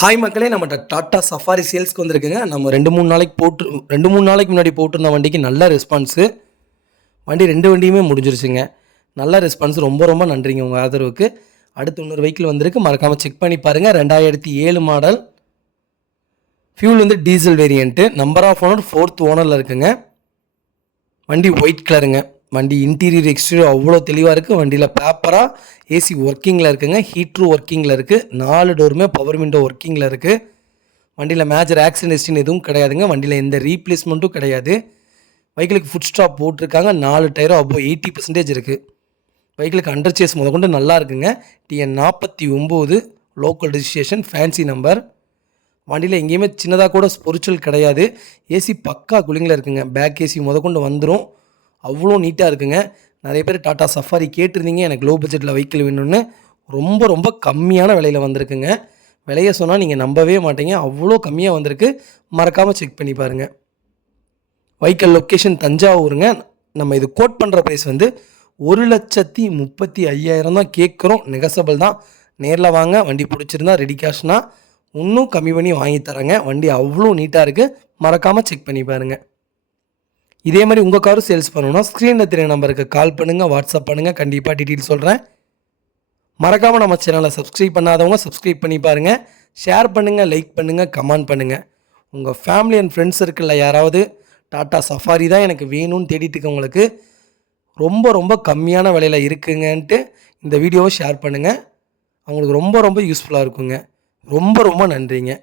Hi மக்களே, நம்மகிட்ட tata safari சேல்ஸ்க்கு வந்திருக்குங்க. நம்ம 2-3 நாளைக்கு முன்னாடி போட்டிருந்த வண்டிக்கு நல்ல ரெஸ்பான்ஸு. வண்டி 2 வண்டியுமே முடிஞ்சிருச்சுங்க. நல்ல ரெஸ்பான்ஸ். ரொம்ப ரொம்ப நன்றிங்க உங்கள் ஆதரவுக்கு. அடுத்து இன்னொரு வெஹிக்கிள் வந்திருக்கு, மறக்காமல் செக் பண்ணி பாருங்கள். 2007 மாடல், ஃபியூல் வந்து diesel variant, number of owner 4th ஓனரில் இருக்குங்க. வண்டி ஒயிட் கலருங்க. வண்டி இன்டீரியர் எக்ஸ்டீரியர் அவ்வளோ தெளிவாக இருக்குது. வண்டியில் பேப்பராக ஏசி ஒர்க்கிங்கில் இருக்குங்க. ஹீட்ரு ஒர்க்கிங்கில் இருக்குது. 4 டோருமே பவர் விண்டோ ஒர்க்கிங்கில் இருக்குது. வண்டியில் மேஜர் ஆக்சிடென்ட் ஹிஸ்ட்ரின்னு எதுவும் கிடையாதுங்க. வண்டியில் எந்த ரீப்ளேஸ்மெண்ட்டும் கிடையாது. வெஹிக்கிளுக்கு ஃபுட் ஸ்டாப் போட்டிருக்காங்க. 4 டயரும் அபோவ் 80% இருக்குது. வெஹிக்கிளுக்கு அண்டர் சேஸ் முதற்கொண்டு நல்லா இருக்குங்க. TN 49 local registration, fancy number. வண்டியில் எங்கேயுமே சின்னதாக கூட ஸ்பொரிச்சல் கிடையாது. ஏசி பக்கா கூலிங்கில் இருக்குங்க. பேக் ஏசி முதற்கொண்டு வந்துடும். அவ்வளோ நீட்டாக இருக்குங்க. நிறைய பேர் டாட்டா சஃபாரி கேட்டிருந்தீங்க, எனக்கு லோ பட்ஜெட்டில் வெஹிக்கிள் வேணும்னு. ரொம்ப ரொம்ப கம்மியான விலையில் வந்திருக்குங்க. விலையை சொன்னால் நீங்கள் நம்பவே மாட்டீங்க, அவ்வளோ கம்மியாக வந்திருக்கு. மறக்காமல் செக் பண்ணி பாருங்கள். வெஹிக்கிள் லொக்கேஷன் தஞ்சாவூருங்க. நம்ம இது கோட் பண்ணுற ப்ரைஸ் வந்து 1,35,000 தான் கேட்குறோம். நெகசபிள் தான். நேரில் வாங்க, வண்டி பிடிச்சிருந்தா ரெடி கேஷ்னா இன்னும் கம்மி பண்ணி வாங்கி தரேங்க. வண்டி அவ்வளோ நீட்டாக இருக்குது. மறக்காமல் செக் பண்ணி பாருங்கள். இதே மாதிரி உங்கள் காரும் சேல்ஸ் பண்ணணும்னா ஸ்க்ரீனில் தெரிய நம்பருக்கு கால் பண்ணுங்கள், வாட்ஸ்அப் பண்ணுங்கள். கண்டிப்பாக டீட்டெயில் சொல்கிறேன். மறக்காமல் நம்ம சேனலை சப்ஸ்கிரைப் பண்ணாதவங்க சப்ஸ்கிரைப் பண்ணி பாருங்கள். ஷேர் பண்ணுங்கள், லைக் பண்ணுங்கள், கமெண்ட் பண்ணுங்கள். உங்கள் ஃபேமிலி அண்ட் ஃப்ரெண்ட்ஸ் சர்க்கிளில் யாராவது டாட்டா சஃபாரி தான் எனக்கு வேணும்னு தேடிட்டு இருக்கவங்களுக்கு ரொம்ப ரொம்ப கம்மியான விலையில் இருக்குங்கன்ட்டு இந்த வீடியோவை ஷேர் பண்ணுங்கள். அவங்களுக்கு ரொம்ப ரொம்ப யூஸ்ஃபுல்லாக இருக்குங்க. ரொம்ப ரொம்ப நன்றிங்க.